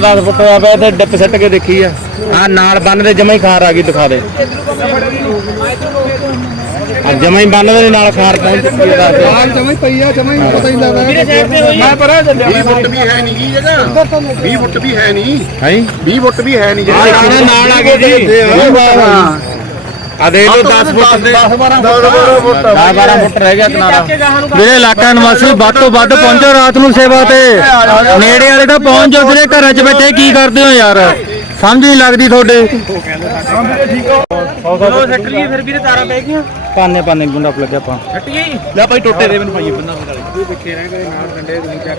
ਸਾਰਾ 10 ਫੁੱਟ ਪਿਆ ਤੇ ਡਿੱਪ ਸੱਟ ਕੇ ਦੇਖੀ ਆ। ਆ ਨਾਲ ਬੰਨ ਦੇ ਜਮਾ ਹੀ ਖਾਰ ਆ ਗਈ ਦਿਖਾ ਦੇ। ਆ ਜਮਾ ਹੀ ਬੰਨ ਦੇ ਨਾਲ ਖਾਰ ਪਹੁੰਚ ਚੁੱਕੀ ਆ ਦੱਸ। ਆਗ ਜਮਾ ਹੀ ਪਈ ਆ ਜਮਾ ਹੀ ਪਤਾ ਹੀ ਨਹੀਂ ਲੱਗਦਾ। ਮੈਂ ਪਰਾਂ ਚੱਲਿਆ 20 ਫੁੱਟ ਵੀ ਹੈ ਨਹੀਂ ਜੀ ਜਗ੍ਹਾ। 20 ਫੁੱਟ ਵੀ ਹੈ ਨਹੀਂ। ਹੈ? 20 ਫੁੱਟ ਵੀ ਹੈ ਨਹੀਂ ਜਗ੍ਹਾ। ਨਾਲ ਆ ਗਈ ਜੀ ਆ ਦੇਖ ਲਓ 10 ਫੁੱਟ ਦੇ 10 12 ਫੁੱਟ 10 12 ਫੁੱਟ ਰਹਿ ਗਿਆ ਕਿਨਾਰਾ। ਵੀਰੇ ਇਲਾਕਾ ਨਿਵਾਸੀ ਵੱਧ ਤੋਂ ਵੱਧ ਪਹੁੰਚੋ ਰਾਤ ਨੂੰ ਸੇਵਾ ਤੇ। ਨੇੜੇ ਵਾਲੇ ਤਾਂ ਪਹੁੰਚ ਜਾਓ ਵੀਰੇ ਘਰਾਂ 'ਚ ਬੈਠੇ ਕੀ ਕਰਦੇ ਹੋ ਯਾਰ? ਸਮਝ ਨਹੀਂ ਲੱਗਦੀ ਤੁਹਾਡੇ। ਚਲੋ ਲਈ ਫਿਰ ਵੀਰੇ ਤਾਰਾਂ ਪੈ ਗਈਆਂ। ਪਾਨੇ ਪਾਨੇ ਗੁੰਡਾ ਲੱਗਿਆ ਆਪਾਂ। ਸੱਟ ਗਈ ਲੈ ਭਾਈ ਟੋਟੇ ਦੇ ਮੈਨੂੰ ਪਾਈਏ ਬੰਨਾ ਵਾਲੇ ਪਿੱਛੇ ਰਹਿ ਗਏ ਨਾਲ ਡੰਡੇ ਤੁਸੀਂ ਚੱਕ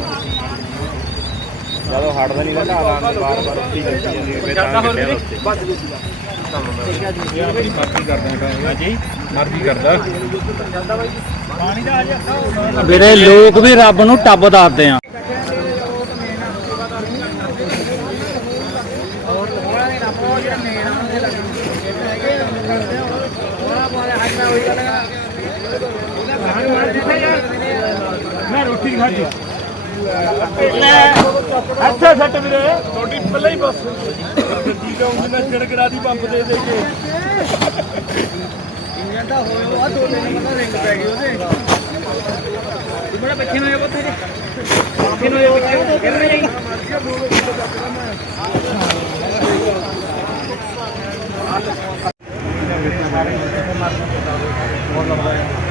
ਜਦੋਂ ਹਟਦਾ ਨਹੀਂ ਘਟਾ ਲਾਂ ਬਾਰ ਬਾਰ ਉੱਤੀ ਜਾਂਦੀ ਹੈ ਤਾਂ ਮਰਜ਼ੀ ਕਰਦਾ ਹਾਂਜੀ। ਮਰਜ਼ੀ ਕਰਦਾ। ਵੀਰੇ ਲੋਕ ਵੀ ਰੱਬ ਨੂੰ ਟੱਬ ਦੱਸਦੇ ਆ। ਮੈਂ ਰੋਟੀ ਖਾਧੀ। ਅੱਛਾ ਸੱਟ ਵੀਰੇ। ਤੁਹਾਡੀ ਪਹਿਲਾਂ ਹੀ ਬਸ। ਠੀਕ ਆਉਂਦੀ ਨਾ ਗੜਗੜਾ ਦੀ ਪੰਪ ਦੇ ਦੇ ਕੇ। ਜਿਹੜੇ ਆ ਨਾ 10 ਵਜੇ ਆਉਂਦੇ ਨੇ ਠੀਕ ਹੈ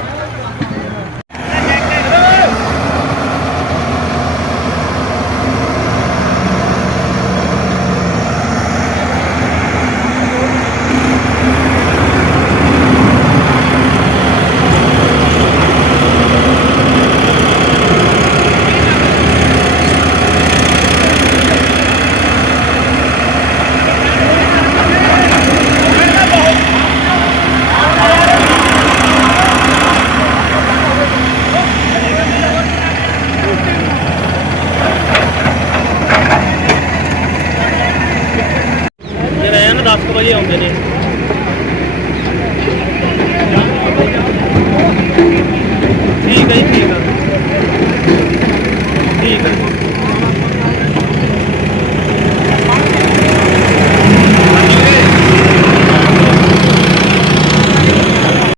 ਠੀਕ ਹੈ ਠੀਕ ਹੈ